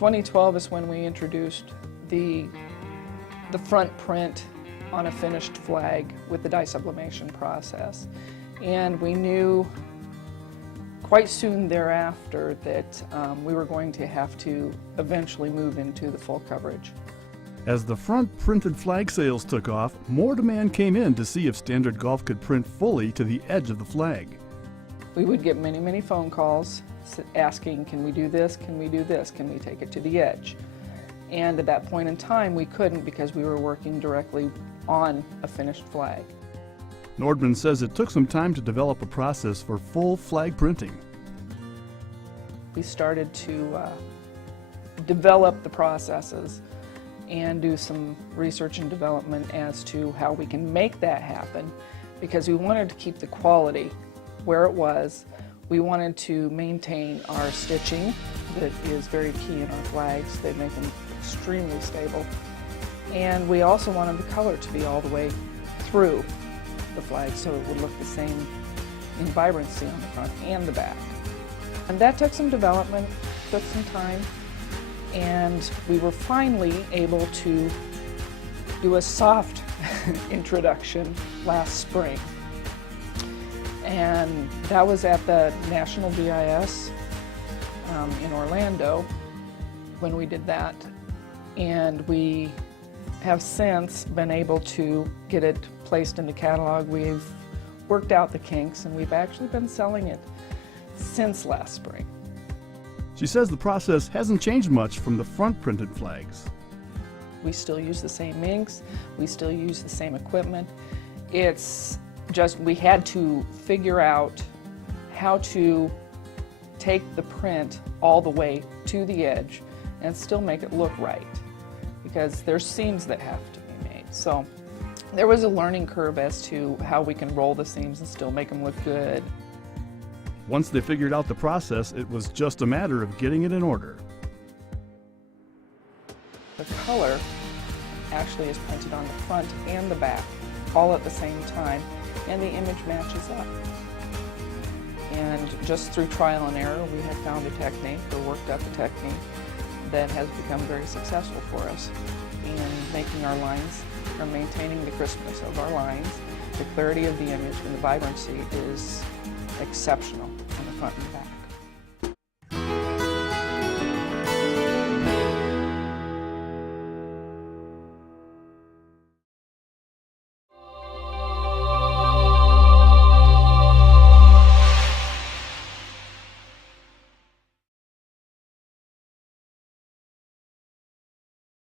2012 is when we introduced the front print on a finished flag with the dye-sublimation process. And we knew quite soon thereafter that we were going to have to eventually move into the full coverage. As the front printed flag sales took off, more demand came in to see if Standard Golf could print fully to the edge of the flag. We would get many, many phone calls asking, can we do this, can we do this, can we take it to the edge? And at that point in time we couldn't because we were working directly on a finished flag. Nordman says it took some time to develop a process for full flag printing. We started to develop the processes and do some research and development as to how we can make that happen, because we wanted to keep the quality where it was. We wanted to maintain our stitching that is very key in our flags. They make them extremely stable. And we also wanted the color to be all the way through the flag so it would look the same in vibrancy on the front and the back. And that took some development, took some time, and we were finally able to do a soft introduction last spring. And that was at the National DIS in Orlando when we did that. And we have since been able to get it placed in the catalog. We've worked out the kinks and we've actually been selling it since last spring. She says the process hasn't changed much from the front printed flags. We still use the same inks, we still use the same equipment. It's just we had to figure out how to take the print all the way to the edge and still make it look right, because there's seams that have to be made. So there was a learning curve as to how we can roll the seams and still make them look good. Once they figured out the process, it was just a matter of getting it in order. The color actually is printed on the front and the back all at the same time, and the image matches up. And just through trial and error, we have found a technique, or worked out the technique, that has become very successful for us in making our lines, or maintaining the crispness of our lines. The clarity of the image and the vibrancy is exceptional on the front